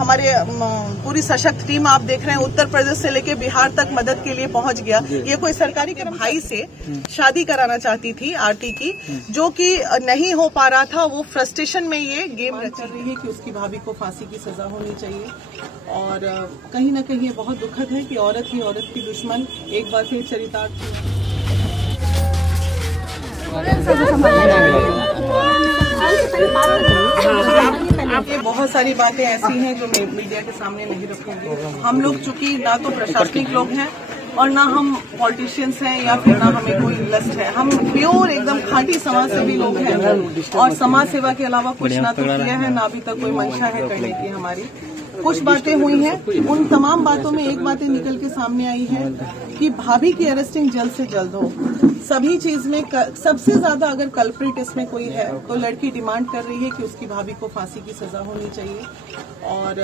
हमारे पूरी सशक्त टीम आप देख रहे हैं उत्तर प्रदेश से लेके बिहार तक मदद के लिए पहुंच गया। ये कोई सरकारी भाई से शादी कराना चाहती थी आरती की, जो कि नहीं हो पा रहा था। वो फ्रस्ट्रेशन में ये गेम रच रही है कि उसकी भाभी को फांसी की सजा होनी चाहिए। और कहीं न कहीं ये बहुत दुखद है कि औरत ही औरत की दुश्मन एक बार फिर चरितार्थ हुआ। ये बहुत सारी बातें ऐसी हैं जो मैं मीडिया के सामने नहीं रखूंगी। हम लोग चूंकि ना तो प्रशासनिक लोग हैं और ना हम पॉलिटिशियंस हैं या फिर ना हमें कोई लस्ट है। हम प्योर एकदम खाटी समाज सेवी लोग हैं और समाज सेवा के अलावा कुछ ना तो किया है ना अभी तक कोई मंशा है करने की। हमारी कुछ बातें हुई हैं, उन तमाम बातों में एक बातें निकल के सामने आई है कि भाभी की अरेस्टिंग जल्द से जल्द हो। सभी चीज में सबसे ज्यादा अगर कल्प्रिट इसमें कोई है तो लड़की डिमांड कर रही है कि उसकी भाभी को फांसी की सजा होनी चाहिए। और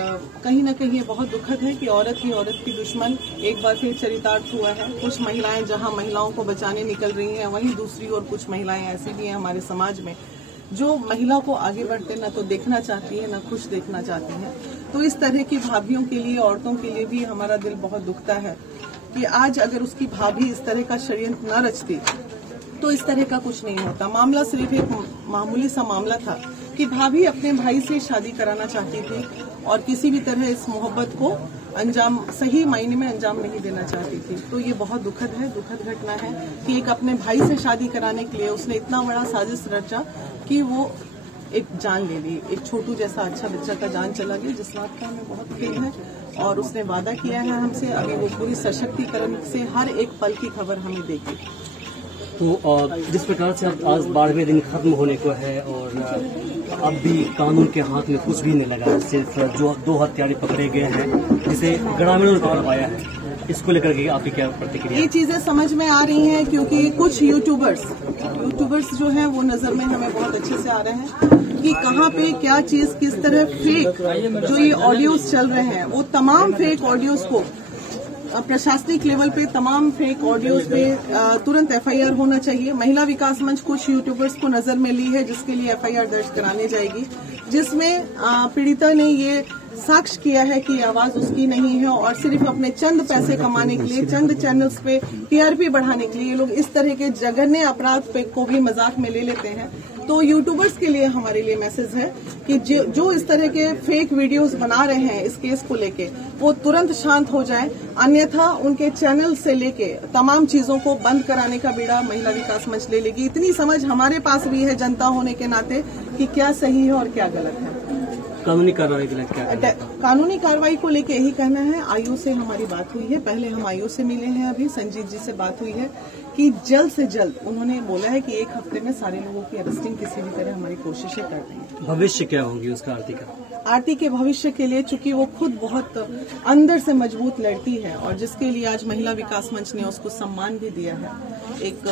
कहीं न कहीं ये बहुत दुखद है कि औरत ही औरत की दुश्मन एक बार फिर चरितार्थ हुआ है। कुछ महिलाएं जहां महिलाओं को बचाने निकल रही हैं, वहीं दूसरी ओर कुछ महिलाएं ऐसी भी हैं हमारे समाज में जो महिला को आगे बढ़ते न तो देखना चाहती है न खुश देखना चाहती है। तो इस तरह की भाभियों के लिए, औरतों के लिए भी हमारा दिल बहुत दुखता है कि आज अगर उसकी भाभी इस तरह का षड्यंत्र न रचती तो इस तरह का कुछ नहीं होता। मामला सिर्फ एक मामूली सा मामला था कि भाभी अपने भाई से शादी कराना चाहती थी और किसी भी तरह इस मोहब्बत को अंजाम, सही मायने में अंजाम नहीं देना चाहती थी। तो ये बहुत दुखद है, दुखद घटना है कि एक अपने भाई से शादी कराने के लिए उसने इतना बड़ा साजिश रचा कि वो एक जान ले ली। एक छोटू जैसा अच्छा बच्चा का जान चला गया, जिस बात का हमें बहुत खेद है। और उसने वादा किया है हमसे, अभी वो पूरी सशक्तिकरण से हर एक पल की खबर हमें देगी। तो जिस प्रकार से अब आज 12वें दिन खत्म होने को है और अब भी कानून के हाथ में कुछ भी नहीं लगा, सिर्फ जो 2 हत्यारे पकड़े गए हैं जिसे ग्रामीणों ने पकड़ पाया है, इसको लेकर के आपकी क्या प्रतिक्रिया? ये चीजें समझ में आ रही हैं क्योंकि कुछ यूट्यूबर्स जो हैं वो नजर में हमें बहुत अच्छे से आ रहे हैं कि कहाँ पे क्या चीज किस तरह फेक जो ये ऑडियोज चल रहे हैं, वो तमाम फेक ऑडियोज को प्रशासनिक लेवल पे तमाम फेक ऑडियोज पे तुरंत एफआईआर होना चाहिए। महिला विकास मंच कुछ यूट्यूबर्स को नजर में ली है जिसके लिए एफआईआर दर्ज कराने जाएगी, जिसमें पीड़िता ने ये साक्ष्य किया है कि आवाज उसकी नहीं है और सिर्फ अपने चंद पैसे कमाने के लिए, चंद चैनल्स पे टीआरपी बढ़ाने के लिए ये लोग इस तरह के जघन्य अपराध को भी मजाक में ले लेते हैं। तो यूट्यूबर्स के लिए हमारे लिए मैसेज है कि जो इस तरह के फेक वीडियोस बना रहे हैं इस केस को लेके, वो तुरंत शांत हो जाएं, अन्यथा उनके चैनल से लेके तमाम चीजों को बंद कराने का बीड़ा महिला विकास मंच ले लेगी। इतनी समझ हमारे पास भी है जनता होने के नाते कि क्या सही है और क्या गलत है। कानूनी कार्रवाई के लिए क्या? कानूनी कार्रवाई को लेके यही कहना है, आयु से हमारी बात हुई है, पहले हम आयु से मिले हैं, अभी संजीत जी से बात हुई है कि जल्द से जल्द उन्होंने बोला है कि 1 हफ्ते में सारे लोगों की अरेस्टिंग किसी भी तरह हमारी कोशिशें कर रही हैं। भविष्य क्या होगी उसका आरती का? आरती के भविष्य के लिए चूंकि वो खुद बहुत अंदर से मजबूत लड़की है और जिसके लिए आज महिला विकास मंच ने उसको सम्मान भी दिया है, एक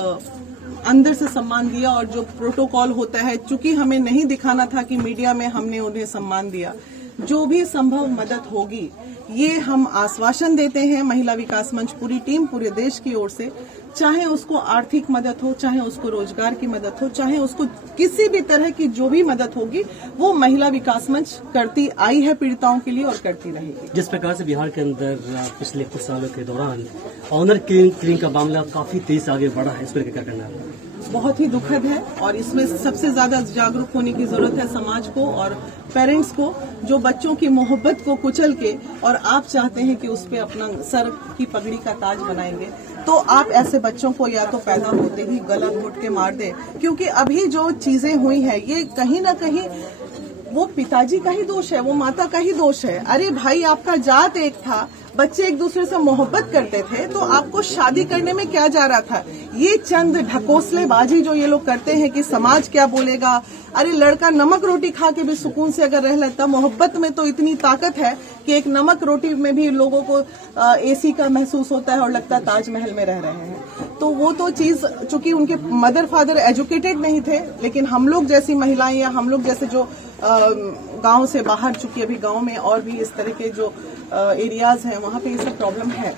अंदर से सम्मान दिया। और जो प्रोटोकॉल होता है, चूंकि हमें नहीं दिखाना था कि मीडिया में हमने उन्हें सम्मान दिया, जो भी संभव मदद होगी ये हम आश्वासन देते हैं महिला विकास मंच पूरी टीम पूरे देश की ओर से, चाहे उसको आर्थिक मदद हो, चाहे उसको रोजगार की मदद हो, चाहे उसको किसी भी तरह की जो भी मदद होगी वो महिला विकास मंच करती आई है पीड़िताओं के लिए और करती रहेगी। जिस प्रकार से बिहार के अंदर पिछले कुछ सालों के दौरान ऑनर किलिंग का मामला काफी तेज आगे बढ़ा है, इस पर क्या करना है? बहुत ही दुखद है और इसमें सबसे ज्यादा जागरूक होने की जरूरत है समाज को और पेरेंट्स को, जो बच्चों की मोहब्बत को कुचल के और आप चाहते हैं कि उस पे अपना सर की पगड़ी का ताज बनाएंगे, तो आप ऐसे बच्चों को या तो पैदा होते ही गला घोट के मार दें। क्योंकि अभी जो चीजें हुई है ये कहीं ना कहीं वो पिताजी का ही दोष है, वो माता का ही दोष है। अरे भाई, आपका जात एक था, बच्चे एक दूसरे से मोहब्बत करते थे, तो आपको शादी करने में क्या जा रहा था? ये चंद ढकोसलेबाजी जो ये लोग करते हैं कि समाज क्या बोलेगा, अरे लड़का नमक रोटी खा के भी सुकून से अगर रह लेता, मोहब्बत में तो इतनी ताकत है कि एक नमक रोटी में भी लोगों को एसी का महसूस होता है और लगता है ताजमहल में रह रहे हैं। तो वो तो चीज, चूंकि उनके मदर फादर एजुकेटेड नहीं थे, लेकिन हम लोग जैसी महिलाएं या हम लोग जैसे जो गांव से बाहर, चूंकि अभी गांव में और भी इस तरह के जो एरियाज हैं वहां पे ये सब प्रॉब्लम है,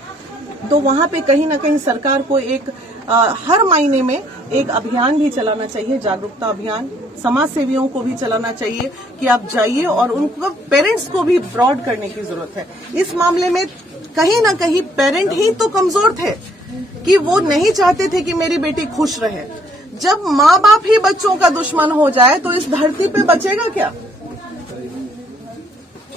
तो वहां पे कहीं ना कहीं सरकार को एक हर महीने में एक अभियान भी चलाना चाहिए, जागरूकता अभियान। समाज सेवियों को भी चलाना चाहिए कि आप जाइए, और उनको पेरेंट्स को भी ब्रॉड करने की जरूरत है। इस मामले में कहीं ना कहीं पेरेंट ही तो कमजोर थे कि वो नहीं चाहते थे कि मेरी बेटी खुश रहे। जब माँ बाप ही बच्चों का दुश्मन हो जाए तो इस धरती पे बचेगा क्या?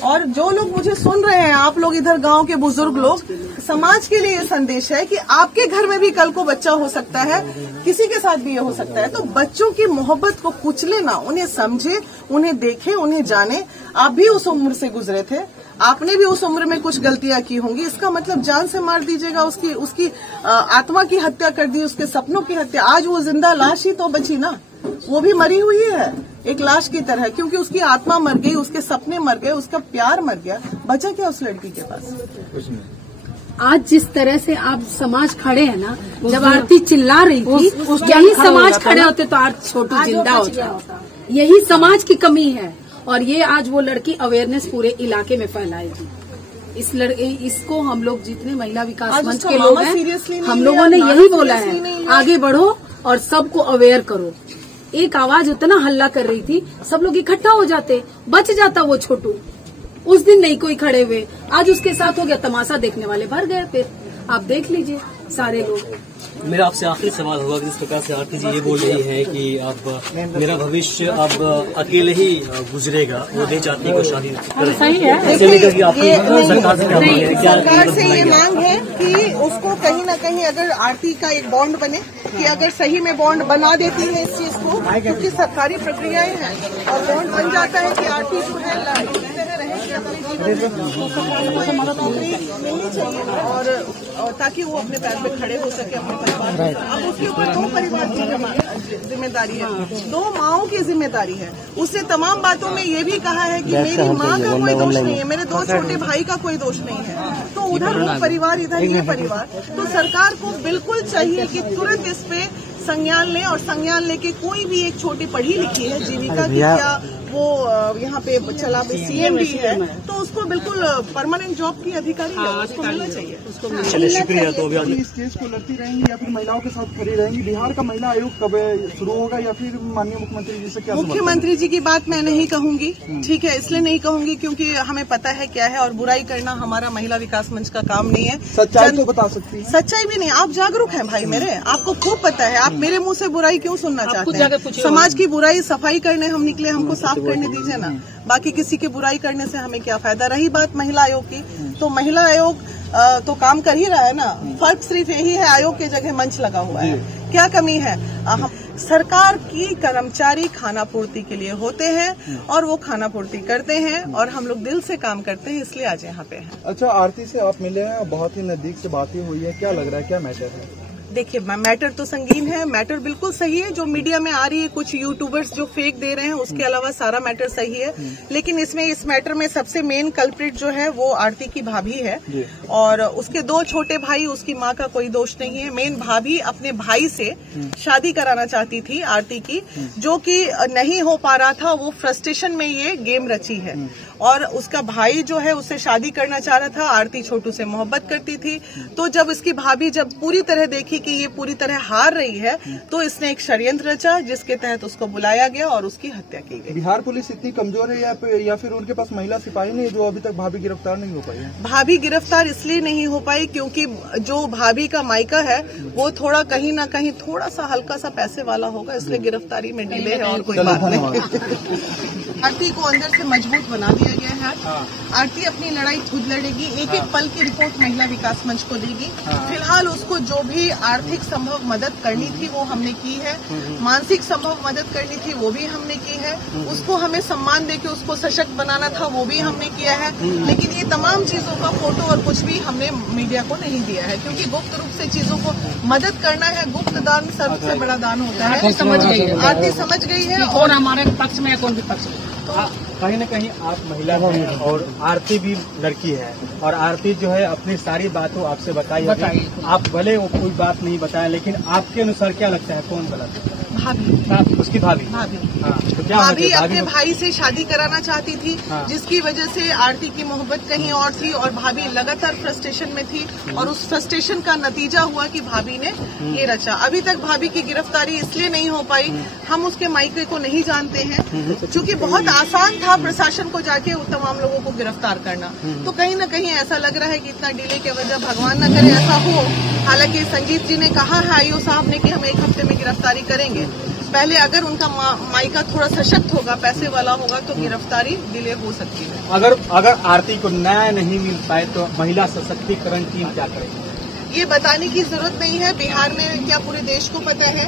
और जो लोग मुझे सुन रहे हैं, आप लोग इधर गांव के बुजुर्ग लोग, समाज के लिए ये संदेश है कि आपके घर में भी कल को बच्चा हो सकता है, किसी के साथ भी ये हो सकता है। तो बच्चों की मोहब्बत को कुचले ना, उन्हें समझे, उन्हें देखे, उन्हें जाने। आप भी उस उम्र से गुजरे थे, आपने भी उस उम्र में कुछ गलतियां की होंगी। इसका मतलब जान से मार दीजिएगा, उसकी आत्मा की हत्या कर दी, उसके सपनों की हत्या। आज वो जिंदा लाश ही तो बची ना, वो भी मरी हुई है एक लाश की तरह, क्योंकि उसकी आत्मा मर गई, उसके सपने मर गए, उसका प्यार मर गया। बचा क्या उस लड़की के पास? आज जिस तरह से आप समाज खड़े हैं ना, जब आरती चिल्ला रही थी, यही समाज खड़े होते तो आज छोटू जिंदा होता। यही समाज की कमी है, और ये आज वो लड़की अवेयरनेस पूरे इलाके में फैलाएगी। इसको हम लोग जितने महिला विकास मंच के लोग हैं, हम लोगों ने यही बोला है, आगे बढ़ो और सबको अवेयर करो। एक आवाज उतना हल्ला कर रही थी, सब लोग इकट्ठा हो जाते, बच जाता वो छोटू। उस दिन नहीं कोई खड़े हुए, आज उसके साथ हो गया, तमाशा देखने वाले भर गए। फिर आप देख लीजिए सारे लोग। मेरा आपसे आखिरी सवाल होगा, जिस प्रकार से आरती जी ये बोल रही हैं कि अब मेरा भविष्य अब अकेले ही गुजरेगा, वो नहीं चाहती को शादी करें, सरकार से ये मांग है कि उसको कहीं ना कहीं अगर आरती का एक बॉन्ड बने, कि अगर सही में बॉन्ड बना देती है इस चीज को, क्योंकि सरकारी प्रक्रियाएं हैं, और बॉन्ड बन जाता है कि आरती जो है मिलनी चाहिए, और ताकि वो अपने पैर पे खड़े हो सके, अपने परिवार। अब उसके ऊपर 2 परिवार की जिम्मेदारी है, 2 माओं की जिम्मेदारी है। उसने तमाम बातों में ये भी कहा है कि मेरी माँ का कोई दोष नहीं है, मेरे 2 छोटे भाई का कोई दोष नहीं है। तो उधर वो परिवार, इधर ये परिवार। तो सरकार को बिल्कुल चाहिए कि तुरंत इस पे संज्ञान लें, और संज्ञान लेके कोई भी एक छोटी पढ़ी लिखी है, जीविका की क्या वो यहाँ पे चला सीएम भी है, तो उसको बिल्कुल परमानेंट जॉब की अधिकारी है, उसको मिलना चाहिए। चलिए, शुक्रिया। तो अभी इस केस को लड़ती रहेंगी या फिर महिलाओं के साथ खड़ी रहेंगी? बिहार का महिला आयोग कब शुरू होगा, या फिर माननीय मुख्यमंत्री जी से क्या? मुख्यमंत्री जी की बात मैं नहीं कहूंगी, ठीक है, इसलिए नहीं कहूंगी क्योंकि हमें पता है क्या है, और बुराई करना हमारा महिला विकास मंच का काम नहीं है। सच्चाई तो बता सकती है। सच्चाई भी नहीं, आप जागरूक हैं भाई मेरे, आपको खूब पता है। आप मेरे मुंह से बुराई क्यों सुनना चाहते हैं? समाज की बुराई सफाई करने हम निकले, हमको साफ करने दीजिए ना। बाकी किसी की बुराई करने से हमें क्या फायदा? रही बात महिला आयोग की, तो महिला आयोग तो काम कर ही रहा है ना। फर्क सिर्फ यही है, आयोग के जगह मंच लगा हुआ है। क्या कमी है? सरकार की कर्मचारी खाना पूर्ति के लिए होते हैं, और वो खाना पूर्ति करते हैं, और हम लोग दिल से काम करते हैं, इसलिए आज यहाँ पे हैं। अच्छा, आरती से आप मिले हैं, बहुत ही नजदीक से बातें हुई है, क्या लग रहा है, क्या मैटर है? देखिए, मैटर तो संगीन है, मैटर बिल्कुल सही है। जो मीडिया में आ रही है, कुछ यूट्यूबर्स जो फेक दे रहे हैं, उसके अलावा सारा मैटर सही है। लेकिन इसमें इस मैटर में सबसे मेन कल्प्रिट जो है वो आरती की भाभी है, और उसके 2 छोटे भाई, उसकी माँ का कोई दोष नहीं है। मेन भाभी अपने भाई से शादी कराना चाहती थी आरती की, जो कि नहीं हो पा रहा था। वो फ्रस्ट्रेशन में ये गेम रची है, और उसका भाई जो है उससे शादी करना चाह रहा था। आरती छोटू से मोहब्बत करती थी, तो जब इसकी भाभी जब पूरी तरह देखी कि ये पूरी तरह हार रही है, तो इसने एक षड्यंत्र रचा, जिसके तहत उसको बुलाया गया और उसकी हत्या की गई। बिहार पुलिस इतनी कमजोर है या फिर उनके पास महिला सिपाही नहीं है जो अभी तक भाभी गिरफ्तार नहीं हो पाई है? भाभी गिरफ्तार इसलिए नहीं हो पाई क्योंकि जो भाभी का मायका है वो थोड़ा कहीं ना कहीं थोड़ा सा हल्का सा पैसे वाला होगा, इसलिए गिरफ्तारी में डिले है, और कोई बात नहीं। आरती को अंदर से मजबूत बना दिया गया है। आरती अपनी लड़ाई खुद लड़ेगी, एक एक पल की रिपोर्ट महिला विकास मंच को देगी। फिलहाल उसको जो भी आर्थिक संभव मदद करनी थी वो हमने की है, मानसिक संभव मदद करनी थी वो भी हमने की है, उसको हमें सम्मान देके उसको सशक्त बनाना था वो भी हमने किया है। लेकिन ये तमाम चीजों का फोटो और कुछ भी हमने मीडिया को नहीं दिया है, क्योंकि गुप्त रूप से चीजों को मदद करना है। गुप्त दान सबसे बड़ा दान होता है। आरती समझ गई है, और हमारे पक्ष में कौन विपक्ष में। कहीं न कहीं आप महिला हैं और आरती भी लड़की है, और आरती जो है अपनी सारी बातों आपसे बताई। आप भले वो कोई बात नहीं बताएं, लेकिन आपके अनुसार क्या लगता है कौन गलत है? भाभी, उसकी भाभी। भाभी हाँ, तो क्या भाभी होता है? अपने भाई से शादी कराना चाहती थी, हाँ। जिसकी वजह से आरती की मोहब्बत कहीं और थी और भाभी लगातार फ्रस्ट्रेशन में थी और उस फ्रस्ट्रेशन का नतीजा हुआ कि भाभी ने ये रचा। अभी तक भाभी की गिरफ्तारी इसलिए नहीं हो पाई, हम उसके मायके को नहीं जानते हैं, क्योंकि बहुत आसान था प्रशासन को जाके उन तमाम लोगों को गिरफ्तार करना। तो कहीं न कहीं ऐसा लग रहा है कि इतना डिले की वजह भगवान न करे ऐसा हो। हालांकि संजीत जी ने कहा है आईओ साहब ने कि हम 1 हफ्ते में गिरफ्तारी करेंगे। पहले अगर उनका मायका थोड़ा सशक्त होगा, पैसे वाला होगा, तो गिरफ्तारी डिले हो सकती है। अगर आरती को न्याय नहीं मिल पाए तो महिला सशक्तिकरण टीम क्या करेगी? ये बताने की जरूरत नहीं है, बिहार में क्या पूरे देश को पता है।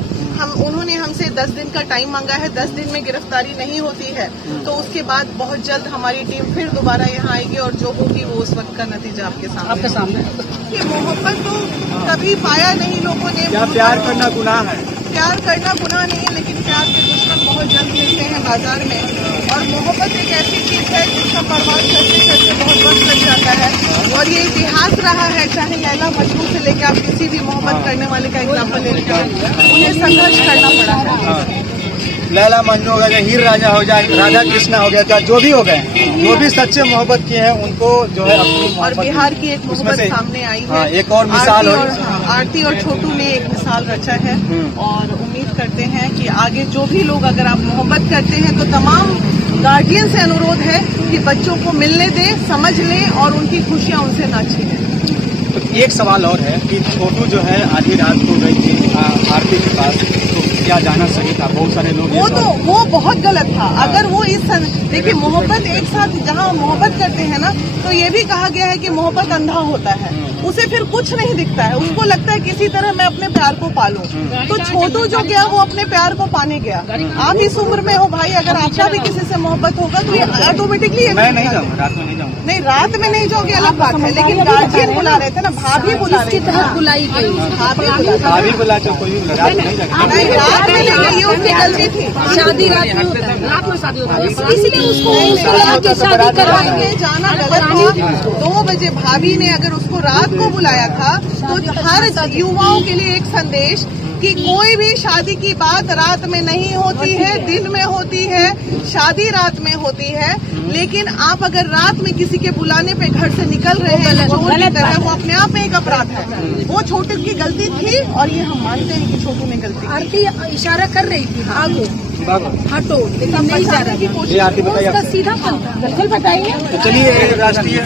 उन्होंने हमसे 10 दिन का टाइम मांगा है, 10 दिन में गिरफ्तारी नहीं होती है तो उसके बाद बहुत जल्द हमारी टीम फिर दोबारा यहाँ आएगी और जो होगी वो उस वक्त का नतीजा आपके सामने। ये मोहब्बत तो कभी पाया नहीं लोगों ने। क्या प्यार करना गुनाह है? प्यार करना गुनाह नहीं है, लेकिन प्यार के दुश्मन बहुत जल्द मिलते हैं बाजार में। और मोहब्बत एक ऐसी चीज है जिसका परवाह करते करते बहुत वक्त लग जाता है और ये इतिहास रहा है। चाहे लैला मजनू से लेकर आप किसी भी मोहब्बत करने वाले का एग्जाम्पल ले लीजिए, उन्हें संघर्ष करना पड़ा है। लैला मजनू हो गया, हीर राजा हो जाए, राधा कृष्णा हो गया, जो भी हो गए, जो भी सच्चे मोहब्बत किए हैं उनको जो है अपनी और बिहार की एक मोहब्बत सामने आई है। एक और मिसाल आरती और छोटू ने एक मिसाल रचा है और उम्मीद करते हैं कि आगे जो भी लोग, अगर आप मोहब्बत करते हैं तो तमाम गार्जियन से अनुरोध है कि बच्चों को मिलने दें, समझ लें और उनकी खुशियां उनसे ना छीनें। तो एक सवाल और है कि छोटू जो है आधी रात को गई थी आरती के पास, तो क्या जाना सही था? बहुत सारे लोग वो बहुत गलत था। अगर वो देखिए मोहब्बत एक साथ जहाँ मोहब्बत करते हैं ना, तो ये भी कहा गया है कि मोहब्बत अंधा होता है, उसे फिर कुछ नहीं दिखता है, उसको लगता है किसी तरह मैं अपने प्यार को पालूं। तो छोटू जो गया वो अपने प्यार को पाने गया। आप इस उम्र में हो भाई, अगर आपका भी किसी से मोहब्बत होगा तो ये ऑटोमेटिकली मैं नहीं जाऊँगा, रात में नहीं जाऊँगा। नहीं, रात में नहीं जाओगे अलग बात है, लेकिन गार्जियन बुला रहे थे ना, भाभी बुला रही थी, बुलाई गई, भाभी बुला तो कोई भी रात में नहीं जाएगा। नहीं, रात में नहीं गई, उसकी गलती थी। शादी रात में होता है, रात में शादी होता है, इसलिए उसको शादी करवाएंगे। जाना गलत था। 2 बजे भाभी ने अगर उसको रात को बुलाया था तो हर युवाओं के लिए एक संदेश कि कोई भी शादी की बात रात में नहीं होती है, दिन में होती है। शादी रात में होती है, लेकिन आप अगर रात में किसी के बुलाने पे घर से निकल रहे हैं चोर की तरह, वो अपने आप में एक अपराध है। वो छोटू की गलती थी और ये हम मानते हैं कि छोटू ने गलती की। आरती इशारा कर रही थी भागो हटो, लेकिन नहीं जा रही। ये आरती बताइए, सीधा बताइए। चलिए राष्ट्रीय